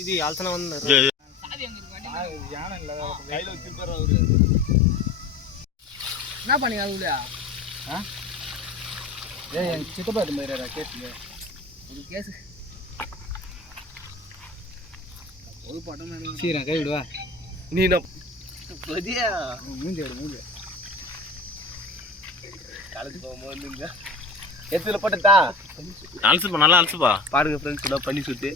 இது ஆல்சனா வந்து யானை இல்ல கையில வச்சிருப்பாரு அவரு. என்ன பண்ணீங்க அதுலயா? ஏய் என் சித்தப்பா இது மாதிரி கேஸுங்க ஒரு கேஸு ஒரு படம் சரி கை விடுவா நீ பதியா மூஞ்சி மூஞ்சி காலேஜ் போகும்போது எத்துல போட்டா அலசுப்பா நல்லா அலசுப்பா பாருங்க ஃப்ரெண்ட்ஸ் கூட பண்ணி சுட்டு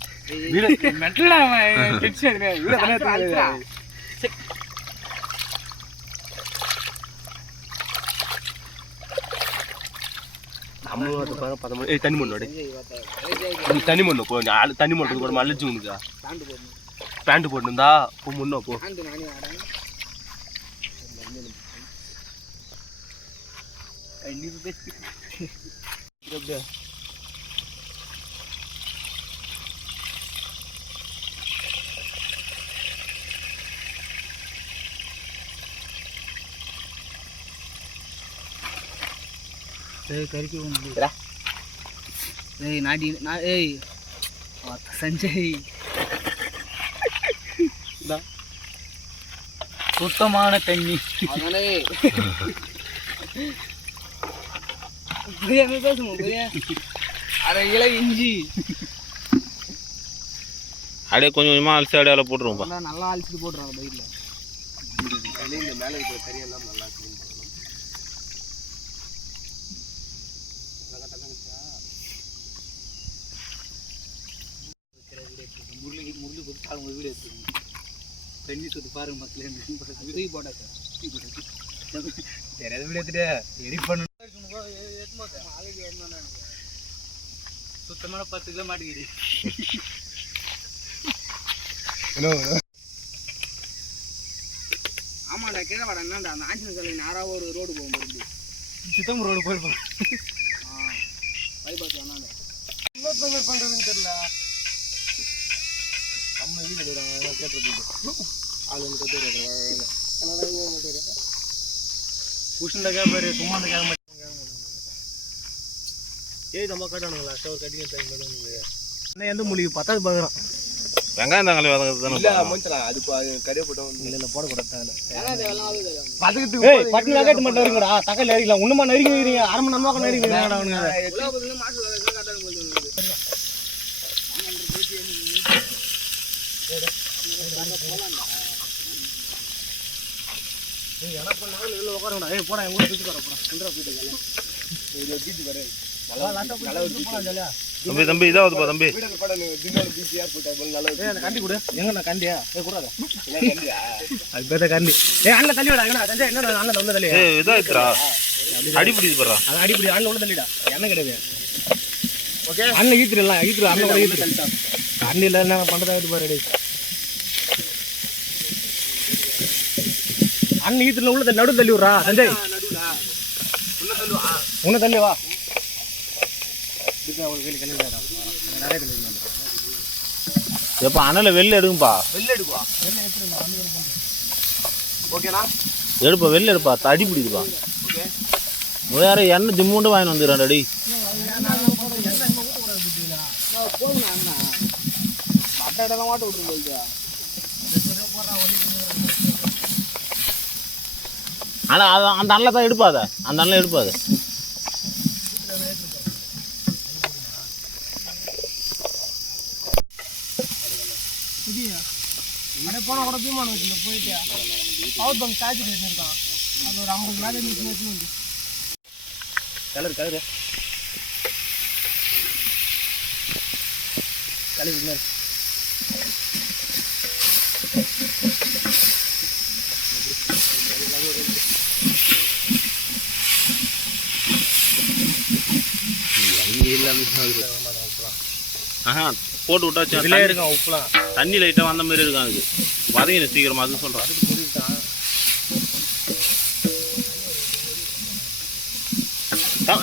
தண்ணி மண்ணோட தண்ணி மண்ணு கொஞ்சம் தண்ணி மண்ணு கூட மல்லிச்சு உனக்கா பேண்ட் போட்டுருந்தா போ முன்னோ போ சஞ்சய் சுத்தமான தண்ணி அரை கிலோ இஞ்சி அப்படியே கொஞ்சம் கொஞ்சமாக அலசி அப்படியே போட்டுருவோம்ப்பா. நல்லா அழிச்சிட்டு போட்டுருவாங்க பைக்கில் இந்த மேலே இருக்கிற கறியெல்லாம் நல்லா க்ளீன் பண்ணணும். முருளி கொடுத்து அவங்க வீடு எடுத்துக்கணும். தண்ணி சுற்றி பாருங்க மக்களே தூக்கி போட்டாக்க தெரியாத வீடு எடுத்துட்டு எடிட் பண்ணணும். சுத்தமான 10 கிலோ மாட்டுக்கிது. ஆமாடா கீழே வாடா என்னடா அந்த ஆஞ்சநேயர் சாலை நேராக ஒரு ரோடு போகும்போது சித்தம்பரம் ரோடு போயிருப்போம். பைபாஸ் வேணாண்டா இன்னொரு பண்ணுறதுன்னு தெரியல. நம்ம வீடு போயிடுறாங்க கேட்டு போயிட்டு ஆள் வந்து கற்றுறாங்க புஷில் கேட்பாரு சும்மா அந்த கேட்க மாட்டேங்க. ஏய் நம்ம கட்டானுங்களா ஸ்டவர் கட்டிங்க எந்த மொழிக்கு 10வது பார்க்குறோம். வெங்காயம் தாங்களே வதங்கிறது அது கறியை போட்டோம் இல்லை போடக்கூடாது. பட்டு நகட்டு மட்டும் இருக்குடா தக்காளி நெரிக்கலாம் ஒன்றுமா நெருங்கி வைக்கிறீங்க. அரை மணி நேரமாக நெருங்கி போடா எங்க சுற்றி தம்பி தம்பி இதாவதுப்பா தம்பி கண்டி கொடு எங்கண்ணா கண்டியா கூடாது அது பேர் கண்டி அண்ணன் தள்ளி விடா என்ன அண்ணன் உள்ள தள்ளி இதாயிடுறா அடிப்படி போடுறா அது அடிப்படி அண்ணன் உள்ள தள்ளிடா என்ன கிடையாது. ஓகே அண்ணன் ஈத்துடலாம் ஈத்துரு அண்ணன் கூட ஈத்து அண்ணன் இல்லை என்ன பண்ணுறதா பாரு அண்ணன் ஈத்துல உள்ள நடு தள்ளி விட்றா சஞ்சய் உன்னை தள்ளி வா எப்ப அண்ணல வெளில எடுங்கப்பா எடுப்பா வெளில எடுப்பா தடி பிடிக்குப்பா. வேற எண்ணெய் திம்முண்டு வாங்கி வந்துடுறேன் ரெடி. ஆனா அந்த அண்ணல தான் எடுப்பாத அந்த அண்ணல எடுப்பாது. போன கூட பீமான வச்சுல போயிட்டு பவர் பங்க் சார்ஜ் இருக்கான். அது ஒரு 50 மேலே வந்து கலர் கலரு கலர் போட்டு விட்டாச்சு இருக்கும் உப்புலாம் தண்ணி லைட்டாக வந்த மாதிரி இருக்கும். அதுக்கு வதங்கின சீக்கிரமா அது சொல்கிறேன்.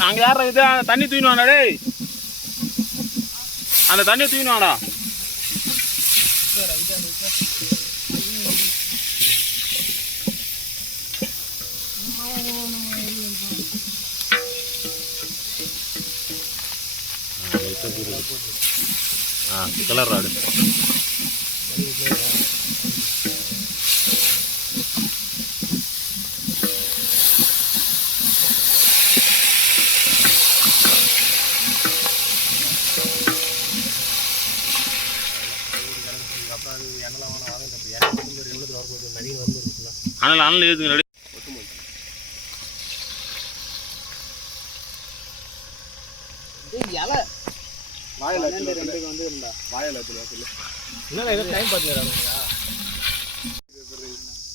அங்கே யார இது தண்ணி தூக்கினு வாடா டேய் அந்த தண்ணியை தூக்கினு வாடா. கலர் ராடு ஆனால் ஆன்லைன் ஏதுங்க டைம் பார்த்துக்கிறாங்க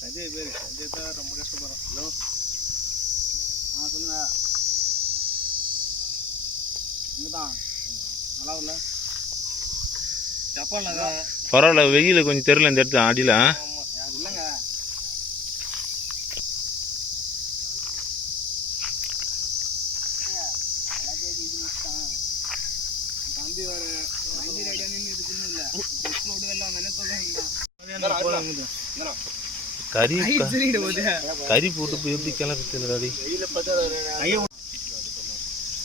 சஞ்சய் தான் ரொம்ப கஷ்டப்படுறோம். சொல்லுங்க இங்கதான் நல்லா இல்ல ஜப்பான்ல பரவாயில்ல. வெயில் கொஞ்சம் தெரியல இந்த இடத்துல அடியில். இல்லைங்க தம்பி வர கறி கறி போட்டு போய் எப்படி கிளம்பி தெரியல.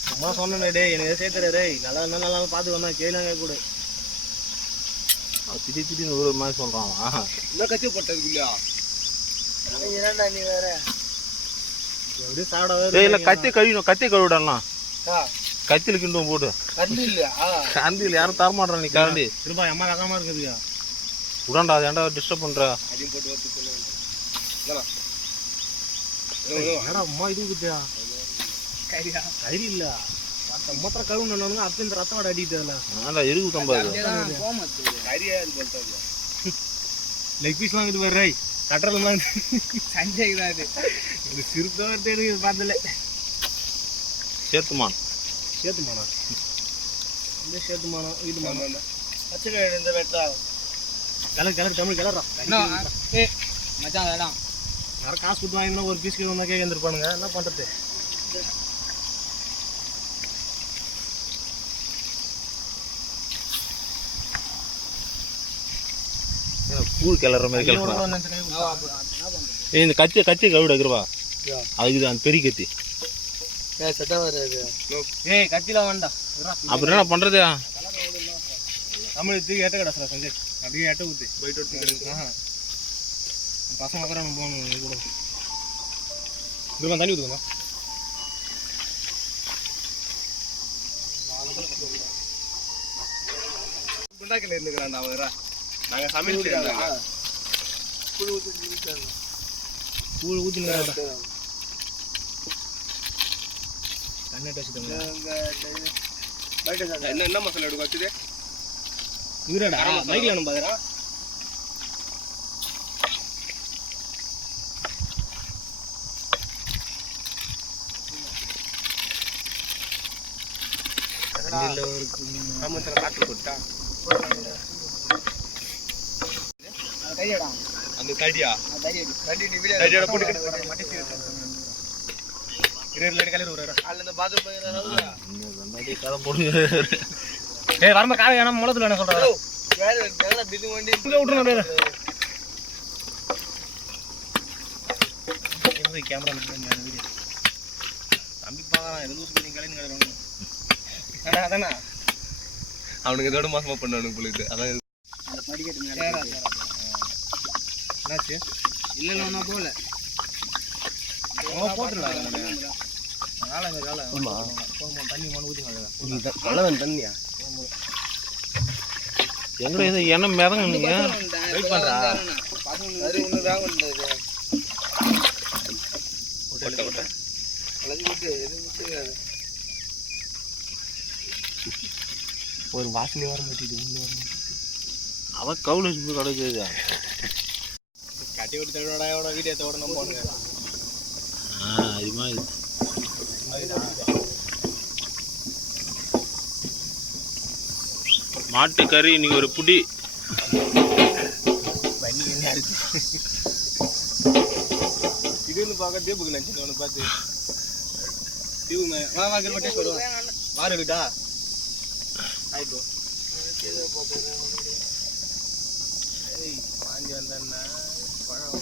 சும்மா சொன்னே டே எனக்கு சேர்த்துறே நல்லா நல்லா பார்த்து வந்தா கேளுங்க கூட திடீர்னு ஒரு மாதிரி சொல்றான். இன்னும் கட்சி போட்டது இல்லையா நீ வேற எப்படி சாப்பிடவே இல்லை. கத்தி கழுவிடும். கத்தி கழுவிடலாம். கத்தியில் கிண்டும் போட்டு கரண்டி இல்லையா கரண்டியில் யாரும் தரமாட்றான். நீ கரண்டி திரும்ப அம்மா கஷ்டமா இருக்குதுயா உடாண்டா. அது ஏன்டா டிஸ்டர்ப் பண்ற? அதையும் போட்டு வந்து சொல்லுங்க. அம்மா இது குட்டியா கறியா கறி இல்ல மொத்தம் கழுவுனா அப்ப இந்த ரத்தம் வட அடிக்கிட்டதுல ஆண்டா இருக்கு தம்பாது. கறியா இது போட்டது லெக் பீஸ் வாங்கிட்டு வர்றே கட்டறல சஞ்சய் தான் இது சிறுத்தை எடுத்து பார்த்தல சேத்துமான் இந்த சேத்துமானா இது மானா பச்சை இந்த வெட்டா கலர் தமிழ் கலரா ஏ மச்சான் வேடா யார காசு கொடுத்து வாங்கினா ஒரு பீஸ்க்கு வந்தா கேந்திருப்பானுங்க. என்ன பண்றது? கூழ் கிளற மாதிரி கிளறா. இந்த கத்தி கழுவிட இருக்கிறவா அதுக்கு அந்த பெரிய கத்தி கத்தில வேண்டா. அப்புறம் என்ன பண்றது? தமிழ் தூக்கி எட்ட கடை சார் சஞ்சய் அப்படியே எட்ட ஊற்றி போயிட்டு பசங்க உட்கார போகணும் கூட தண்ணி ஊற்றுக்கோங்க. குண்டாக்கில் இருந்துக்கிறான்டா அவரா நாங்கள் சமைச்சு கூழ் ஊற்றினுங்க தண்ணி வச்சுட்டோங்க. என்ன மசாலா எடுக்க வச்சுது இவரடா மைக்கில் வேணும் பாக்குறா காட்டு போட்டா அந்த கடியா கடியோட போட்டு வரம்ப காலை வேணாம் முளத்துல என்ன சொல்றாரு கேமரா தம்பி பாக்கலாம் அதானா அவனுக்கு இதோட மாசமா பண்ணானுங்க போலிட்டு அதான் என்னாச்சு இல்ல நான் போகல தண்ணியா எங்க எண்ணம் மிதங்க நீங்க வெயிட் பண்றா ஒரு வாசனை வர மாட்டேங்குது. அவன் கவுல கிடைக்குது கட்டி விட்டு தடவை வீடியோத்தோட நம்ம போனுங்க. அது மாதிரி மாட்டுக்கறி இன்னைக்கு ஒரு புடி இது பார்க்க தீபுக்கு நினைச்சு அவனை பார்த்து தீபு வாங்க வாருடா ஆயிட்டோ வாங்கி வந்தா பழம்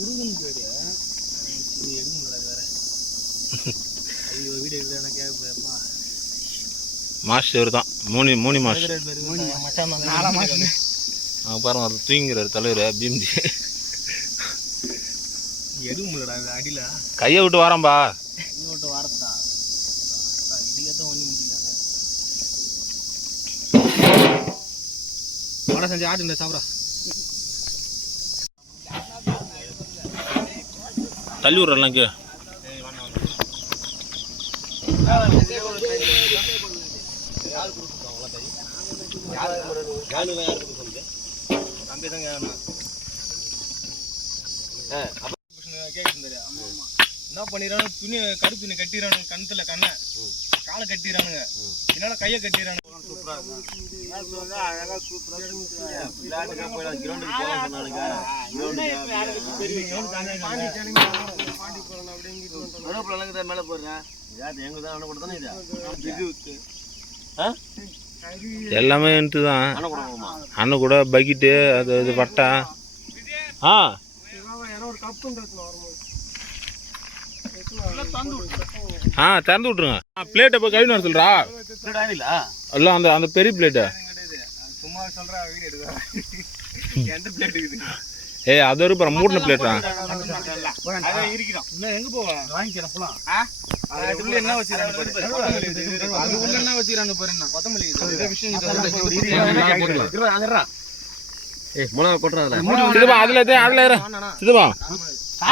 உருகுன்னு பேரு எடுங்க வேற ஐயோ வீடியோ எனக்கு கேட்பா மாஸ்டர் தான் மூணி மாஸ்டர். மச்சான் தான் 4 மாசம். பாருங்க அது தூங்கிறார் தலைவர் பீம்ஜி. எதுவும் இல்லடா இது அடியில கையை விட்டு வாரம்பா. கையை விட்டு வாரத்தா இதுல தான் ஒண்ணு முடியல. வாடா செஞ்சு ஆடு இந்த சாப்பிடா. தள்ளி விட்றலாம் கே. என்ன பண்ணிடுறானு துணி கருப்பு துணி கட்டிடுறானு கணத்துல கண்ணை காலை கட்டிடுறானுங்க என்னால கையை கட்டிடுறானு. மேல போடுறேன் எல்லாமே எடுத்து தான் அண்ணன் கூட பக்கெட்டு அது இது பட்டா. திறந்து விட்ருங்க. பிளேட்டை போய் கழுவி வர சொல்றா. எல்லாம் அந்த அந்த பெரிய பிளேட்டு. சும்மா சொல்றா வீடு எடுக்க எந்த பிளேட் இருக்குது. ஏய் அது ஒரு அப்புறம் மூடின பிளேட் தான். எங்க போவா வாங்கிக்கிறேன் போலாம். அதுக்குள்ள என்ன வச்சிருக்காங்க பாரு. அது உள்ள என்ன வச்சிருக்காங்க பாரு. என்ன கொத்தமல்லி இது விஷயம் இது. ஏய் மிளகா போட்றாதல. சிதப்பா அதுல ஏத்து அதுல ஏறு. சிதப்பா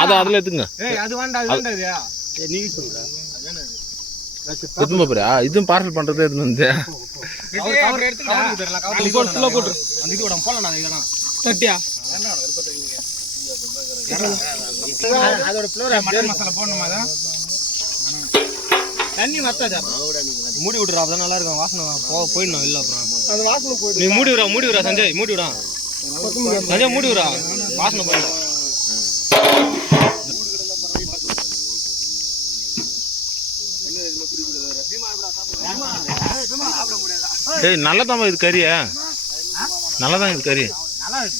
அது அதுல ஏத்துங்க. ஏய் அது வேண்டாம் அது வேண்டாம் இது. ஏய் நீ சொல்றா. அதானே எதுமா பாரு. இதுவும் பார்சல் பண்றதே இது வந்து. கவர் எடுத்து கவர் குடுறலாம். கவர் போட்டு ஸ்லோ போட்டு. அந்த இது ஓட போலாம் நான் இதெல்லாம். தட்டியா. அதோட ஃப்ளோர் மட்டன் மசாலா போடணுமா அத? தண்ணி வத்தாதா. மூடி விடுறா அப்பதான் நல்லா இருக்கும். வாசனை போயிடணும் இல்ல அப்புறம். அது வாசனை போயிடும். நீ மூடி விடுறா சஞ்சய் மூடி விடா. சஞ்சய் மூடி விடுறா வாசனை போயிடும். ஏய் நல்லதாமா இது கறி. நல்லதான் இது கறி. நல்லா இருக்கு.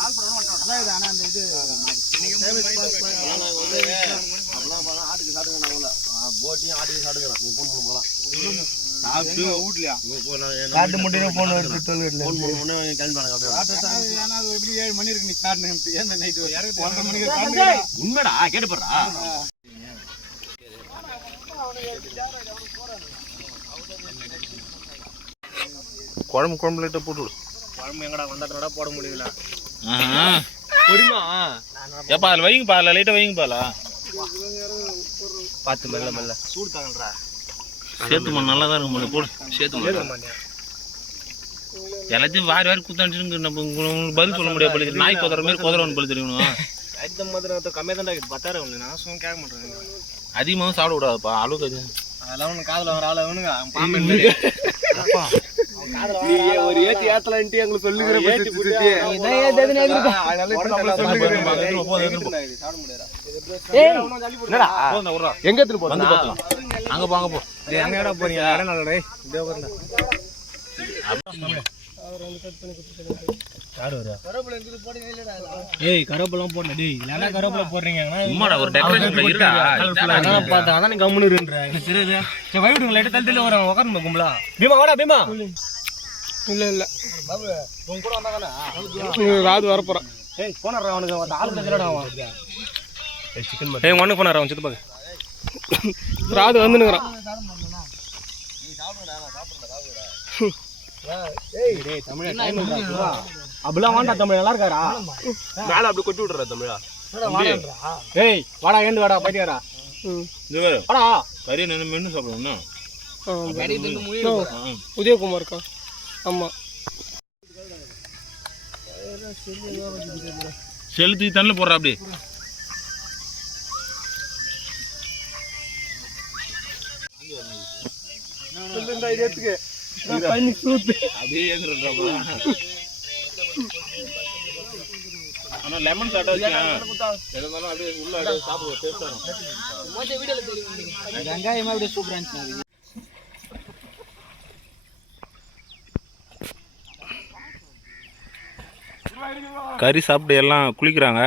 கால் போறோம் ஆனா அந்த இது ஆட்டுக்கு சாப்பிடுங்க. போட்டியும் ஆட்டுக்கு சாப்பிடுங்க. நீ போன் பண்ணலாம். சாப்பிட்டு வீட்லயா காட்டு முட்டையில போன் எடுத்து தொலைல போன் பண்ண உடனே கிளம்பி வாங்க. அப்படியே ஏனா அது எப்படி 7 மணி இருக்கு நீ சாப்பிடு. ஏன் நைட் 1:30 மணிக்கு சாப்பிடு. உண்மைடா கேட்டு போறா. குழம்பு லைட்டா போட்டு விடு. குழம்பு எங்கடா வந்தாட்டோட போட முடியல. பொறுமா ஏப்பா அதில் வைங்கப்பா. அதில் லைட்டாக வைங்கப்பா. பார்த்து மெல்ல மெல்ல சூடு தாங்கன்றா. சேத்துமா நல்லா தான் இருக்கும். போடு சேத்துமா. எல்லாத்தையும் வாரி குத்தாண்டிட்டு நம்ம உங்களுக்கு பதில் சொல்ல முடியாது. பள்ளி நாய் குதிர மாதிரி குதிரவன் பள்ளி தெரியணும். ஐட்டம் மாதிரி கம்மியாக தான் இருக்குது. 10,000 நான் சும்மா கேட்க மாட்டேன். அதிகமாகவும் சாப்பிட விடாதுப்பா. அளவுக்கு அது அதெல்லாம் ஒன்று காதில் வர ஆள் வேணுங்க. ஒரு ஏத்தி ஏத்தலான்ட்டு எங்களுக்கு சொல்லுகிற எங்க எடுத்து போறீங்க? அங்க போங்க போ. அங்க எடா போறீங்க? இடம் நல்லடே. ஏய் கருவேப்பிலாம் போடல. டேய் இல்லனா கருவேப்பில போடுறீங்க. சும்மாடா ஒரு டெக்கரேஷன் இருடா. அதான் பார்த்தா அதான் கம்முனு இருன்றா. எனக்கு தெரியுது. சரி வைடுங்க லைட் தள்ளி வராங்க. உட்காருங்க கும்பலா. பீமா வாடா பீமா. இல்ல பாபு உன் கூட வந்தானே. ராது வர போறான். ஏய் போனறா அவனுக்கு அந்த ஆளு இல்லடா அவன். ஏய் சிக்கன் மட்டன். ஏய் ஒண்ணு போனறா அவன் சித்தப்பா. ராது வந்துங்கறான். நீ சாப்பிடுடா நான் சாப்பிடுறேன் சாப்பிடுடா. ஏய் டேய் தமிழா டைம் இல்லடா. அப்படிலாம் வாண்டா தமிழ் நல்லா இருக்காரா? மேல அப்படி கொட்டி விடுறா தமிழா. வாடா. ஏய் வாடா ஏந்து வாடா பைத்தியக்காரா. இது வேற. வாடா. கறி என்ன மென்னு சாப்பிடணும். கறி தின்னு முடியல. உதயகுமார் கா. ஆமா. செலுத்தி தண்ணில போடுறா அப்படி. இந்த இதத்துக்கு நான் பண்ணி சூத்து அப்படியே ஏந்துறடா. ஆனா லெமன் சாப்பிட்டா எதுனாலும் அப்படியே உள்ள அப்படியே சாப்பிடுவோம். டேஸ்டா இருக்கும். மோஜ வீடியோல தெரியும். வெங்காயம் அப்படியே சூப்பரா இருந்துச்சு. கறி சாப்பிட்டு எல்லாம் குளிக்கிறாங்க.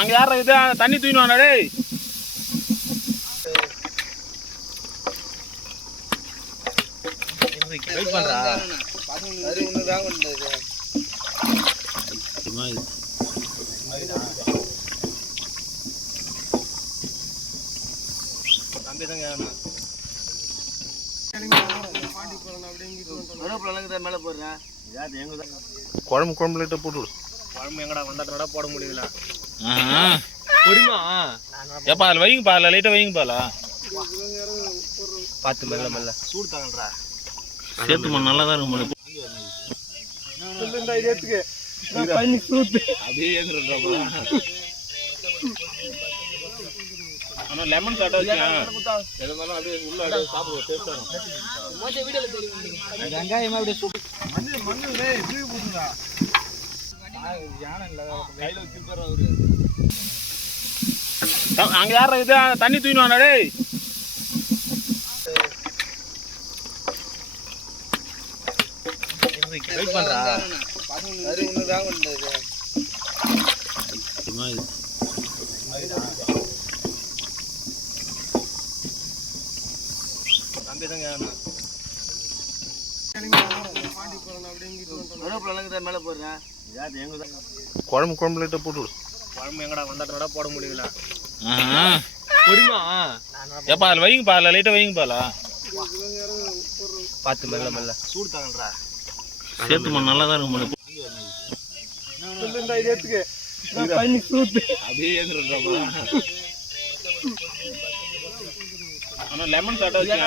அங்க யாரா இது தண்ணி தூக்கிட்டு வாடா டேய். வெயிட் பண்றா. மேல போடுறேன். குழம்பு லைட்டா போட்டு விடு. குழம்பு எங்கடா வந்தா போட முடியல. பொறுமா ஏப்பா அதில் வைங்கப்பா, அதில் லைட்டாக வைங்கப்பாலா. பார்த்து மெல்ல மெல்ல சூடு தாங்கன்றா. சேர்த்துமா நல்லா தான் இருக்கும் போல. ஆனால் லெமன் சாட்டா வச்சேன் எதுனாலும் அப்படியே உள்ள அப்படியே சாப்பிடுவோம். டேஸ்ட்டாக இருக்கும். வெங்காயமா அப்படியே சூடு. அங்க யாரா இது தண்ணி தூக்கிட்டு வாடா டேய். வெயிட் பண்றா. மேல போடுறேன். குழம்பு லைட்டாக போட்டு விடு. குழம்பு எங்கடா வந்தா போட முடியல. பொறுமா ஏப்பா அதில் வைங்கப்பா, அதில் லைட்டாக வைங்கப்பாலா. பார்த்து மெல்ல மெல்ல சூடு தாங்கன்றா. சேர்த்துமா நல்லா தான் இருக்கும் போல. ஆனால் லெமன் சாட்டா வச்சேன்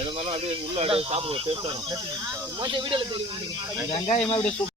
எதுனாலும் அப்படியே உள்ள அப்படியே சாப்பிடுவோம். டேஸ்ட்டாக இருக்கும். வெங்காயமா அப்படியே